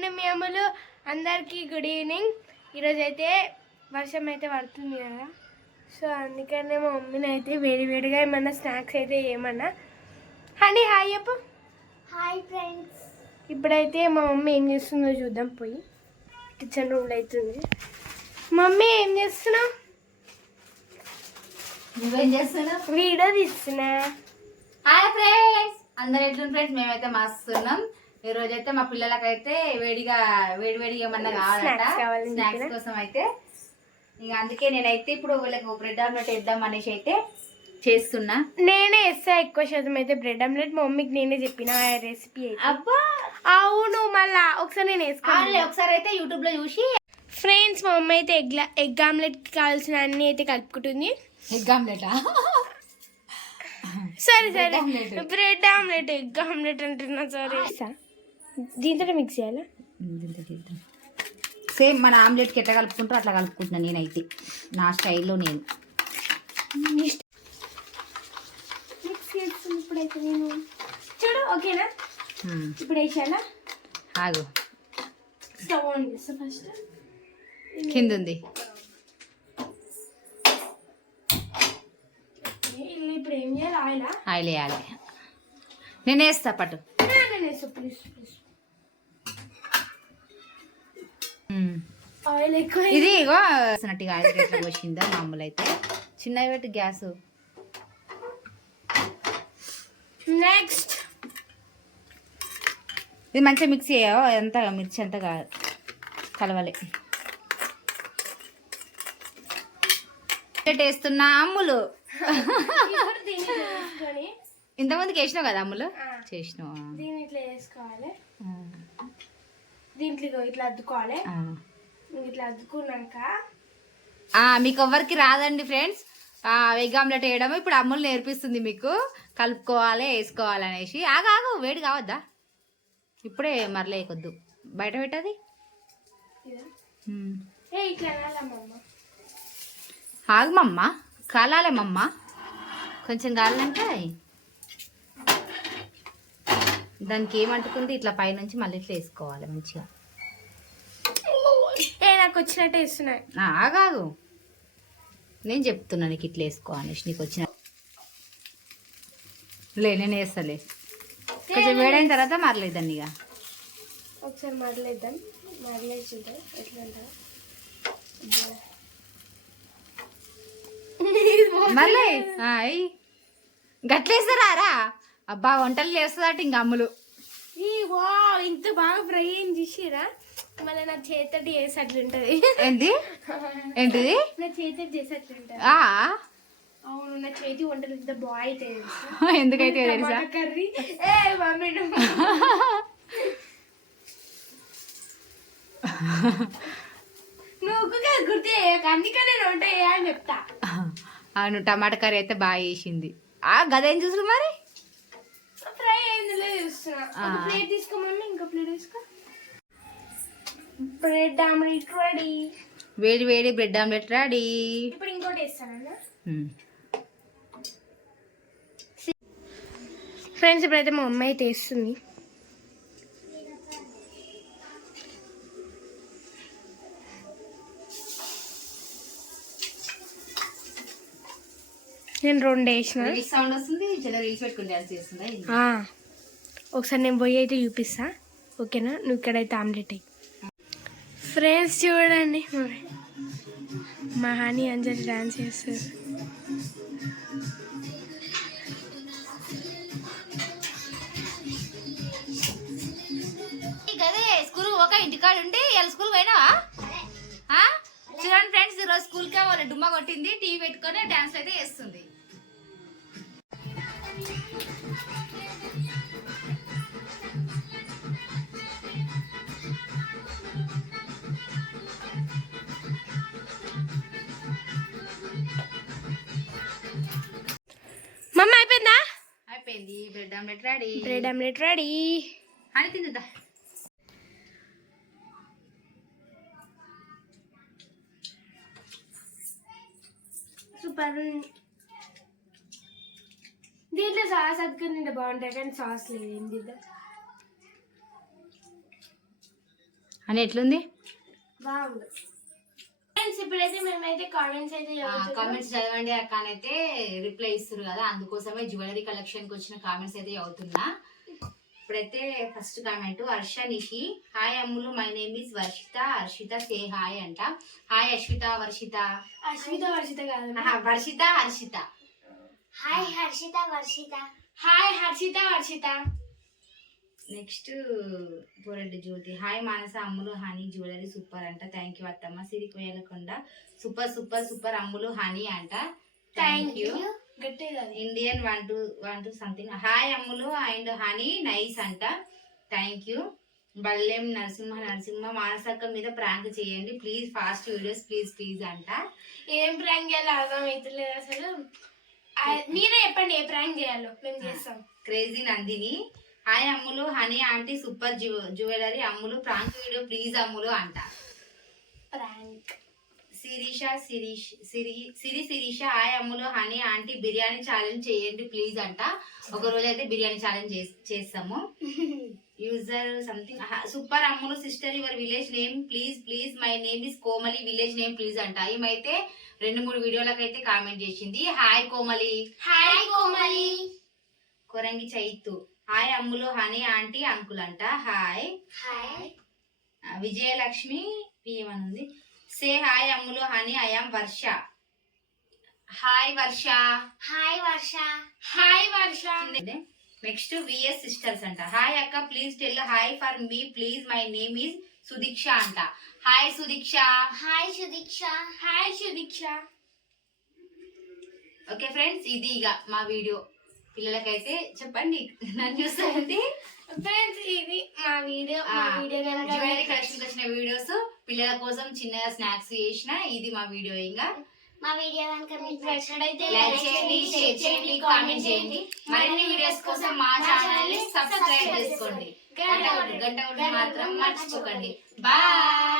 నేను మీ అమ్మలు అందరికీ గుడ్ ఈవినింగ్ ఈరోజు అయితే వర్షం అయితే పడుతుంది కదా. సో అందుకనే మా మమ్మీని అయితే వేడి వేడిగా ఏమన్నా స్నాక్స్ అయితే ఏమన్నా. హనీ హాయ్ చెప్పు. హాయ్ ఫ్రెండ్స్ ఇప్పుడైతే మా మమ్మీ ఏం చేస్తుందో చూద్దాం పోయి. కిచెన్ రూమ్లో అవుతుంది మమ్మీ ఏం చేస్తున్నావు? నువ్వేం చేస్తున్నావు? వీడియో తీస్తున్నా. హాయ్ ఫ్రెండ్స్ అందరు ఎట్లున్న ఫ్రెండ్స్ మేమైతే మస్తున్నాం ఈ రోజు అయితే మా పిల్లలకైతే వేడిగా వేడి వేడిగా ఏమన్నా కావాలట. స్నాక్స్? కోసం అయితే ఇక అందుకే నేనైతే ఇప్పుడు వీళ్ళకి బ్రెడ్ ఆమ్లెట్ వేద్దాం అనేసి అయితే చేస్తున్నా. నేనే ఇస్తా ఎక్కువ శాతం అయితే బ్రెడ్ ఆమ్లెట్ మా మమ్మీకి నేనే చెప్పిన రెసిపీ అయితే. అబ్బా! అవును మళ్ళా ఒకసారి నేను వేసుకోవాలి ఒకసారి అయితే యూట్యూబ్లో చూసి. ఫ్రెండ్స్ మా మమ్మీ అయితే ఎగ్ ఎగ్ ఆమ్లెట్కి కావాల్సిన అన్ని అయితే కలుపుకుంటుంది. ఎగ్ ఆమ్లెటా సరే సరే. బ్రెడ్ ఆమ్లెట్ ఎగ్ ఆమ్లెట్ అంటున్నా సరే దీంతో మిక్స్ చేయాలా? సేమ్ మన ఆమ్లెట్కి ఎట్లా కలుపుకుంటారో అట్లా కలుపుకుంటున్నా నేనైతే. నా స్టైల్లో నేను. ఇప్పుడైతే నేను. చూడు ఓకేనా. ఇప్పుడు వేసాలా ఆగు. స్టవ్ ఆన్ చేస్తా ఫస్ట్ కింద ఉంది. ఇప్పుడు ఏం చేయాలి? ఆయిలా? ఆయిల్ వేయాలి. నేను వేస్తా పట్టు. నేను వేస్తా ప్లీజ్ ప్లీజ్ ఇది ఇగో అన్నట్టుగా ఆయిల్ ఎట్లా పోసిందా మామూలు అయితే చిన్నవి పెట్టి గ్యాస్. నెక్స్ట్. ఇది మంచిగా మిక్స్ చేయో ఎంత మిర్చి అంతా కాదు కలవాలి. వేస్తున్నా అమ్ములు. ఇంతమందికి వేసినావు కదా అమ్ములు. చేసినావు? దీన్ని ఇట్లా వేసుకోవాలి. దీంట్లో ఇట్లా అద్దుకోవాలి. ఇట్లా అద్దుకున్నాక ఆ, మీకు ఎవ్వరికి రాదండి ఫ్రెండ్స్. వెగ్ ఆమ్లెట్ వేయడం ఇప్పుడు అమ్ములు నేర్పిస్తుంది మీకు. కలుపుకోవాలి వేసుకోవాలి అనేసి. ఆగు ఆగు వేడి కావద్దా? ఇప్పుడే మరలేకొద్దు బయట పెట్టది? ఆగమమ్మ కాలాలేమమ్మ కొంచెం కావాలంటే దానికి ఏమంటుకుంది? ఇట్లా పైనుంచి మళ్ళీ ఇట్లా వేసుకోవాలి మంచిగా. నాకు వచ్చినట్టు వేస్తున్నాయి ఆ, ఆగాగు. నేను చెప్తున్నా నీకు ఇట్లా వేసుకో అనేసి నీకు వచ్చిన లే నేను వేస్తలే కొంచెం వేడైన తర్వాత మరలేదండి ఇక. ఒకసారి మరలేద్దాం మరలేదు చూద్దాం ఎట్లా. మళ్ళీ. గట్లేస్తారా రా అబ్బా వంటలు చేస్తుందట ఇంక అమ్ములు. ఇంత బాగా ఫ్రై ఏం చేసిరా? మళ్ళీ నా చేతటి ఏంటి ఏంటిది? నా చేతటి ఆ? అవును నా చేతి వంటలు ఇంత? ఎందుకైతే తెలుసా? టమాటా కర్రీ. ఏ మమ్మీ నువ్వు. గుర్తు అందుకనే వంట అని చెప్తా. అవును టమాటా కర్రీ అయితే బాగా చేసింది. ఆ గదేం చూసు మరి? ఫ్రై అయింది చూస్తున్నా. ప్లేట్ తీసుకో మమ్మీ ఇంకో ప్లేట్ తీసుకో. Bread omelette ready. వేడి వేడి బ్రెడ్ ఆమ్లెట్ రెడీ. ఇప్పుడు ఇంకోటి వేస్తానన్నా ఫ్రెండ్స్ ఇప్పుడైతే మా అమ్మాయి అయితే వేస్తుంది. నేను రెండు వేసిన. సౌండ్ వస్తుంది? రీల్స్ పెట్టుకుని ఒకసారి నేను పోయి అయితే చూపిస్తా. ఓకేనా? నువ్వు ఇక్కడైతే ఆమ్లెట్ అయ్యి ఫ్రెండ్స్ చూడండి. మా హాని అంజలి డాన్స్ చేస్తారు. గదే స్కూల్ ఒక ఇంటికాడ ఉండి ఇలా స్కూల్ పోయినావా? చూడండి ఫ్రెండ్స్ ఈరోజు స్కూల్కే వాళ్ళ డుమ్మ కొట్టింది టీవీ పెట్టుకొని డాన్స్ అయితే చేస్తుంది. Omelette ready bread omelette ready అని తిందా సూపర్ దీంట్లో సాస్ అతుకుని బాగుంటాయి కానీ సాస్ లేదు ఏం అని ఎట్లుంది? బాగుంది. ఇప్పుడైతే మేమైతే కామెంట్స్ అయితే. కామెంట్స్ చదవండి అక్క అయితే రిప్లై ఇస్తారు కదా అందుకోసమే జ్యువెలరీ కలెక్షన్కి వచ్చిన కామెంట్స్ అయితే చదువుతున్నా. ఇప్పుడైతే first comment Harsha Nishi hi Ammulu my name is Varshita Harshita say hi అంట. హాయ్ అశ్విత వర్షిత. అశ్విత వర్షిత కాదు. Varshita Harshita. Hi Harshita Varshita. Hi Harshita Varshita. Next Poreddy Jyothi. Hi Manasa Ammulu honey jewellery super అంట. Thank you అత్తమ్మ. Siri Koyalakonda super super super. Ammulu honey అంట. Thank you. Indian one two one two something hi Ammulu and honey nice అంట. Thank you Ballem Narasimha Narasimha మానసక్క మీద prank చేయండి. Please fast videos please please అంట. ఏం prank చేయాలో అర్థం అవుతలేదు అసలు మీరే చెప్పండి ఏ ప్రాంక్ చేయాలో. మేము చేస్తాం. Crazy Nandini. Hi Ammulu honey aunty super jewellery Ammulu prank video please Ammulu అంట. Prank. Sirisha Sirish Siri Siri Sirisha hi Ammulu honey aunty biryani challenge చేయండి ప్లీజ్ అంట. ఒక రోజు అయితే బిర్యానీ ఛాలెంజ్ చేస్తాము. User something super Ammulu sister your village name please please my name is Komali village name please అంట. ఈమెయితే రెండు మూడు వీడియోలకు అయితే కామెంట్ చేసింది. Hi Komali. Hi Komali. Korangi Chaitu. Hi Ammulu Honey aunty uncle అంట హాయ్. విజయలక్ష్మి ఏమనుంది say hi Ammulu Honey I'm Varsha. Hi Varsha. Hi Varsha. Hi Varsha. Next V S sisters అంట. హాయ్ అక్క please tell hi for me please my name is Sudeeksha అంట. Hi Sudeeksha. Hi Sudeeksha. Hi Sudeeksha. Okay friends ఇది ఇక మా video. పిల్లలకైతే చెప్పండి నన్ను friends ఇది మా వీడియో మా వీడియో కనుక జ్యువెలరీ కలెక్షన్ వచ్చిన వీడియోస్ పిల్లల కోసం చిన్నగా స్నాక్స్ చేసిన ఇది మా వీడియో ఇంకా. మా వీడియో కనుక మీకు నచ్చినట్టయితే లైక్ చేయండి షేర్ చేయండి కామెంట్ చేయండి. మరిన్ని వీడియోస్ కోసం మా ఛానల్ని సబ్స్క్రైబ్ చేసుకోండి. గంట గంట మాత్రం మర్చిపోకండి. బాయ్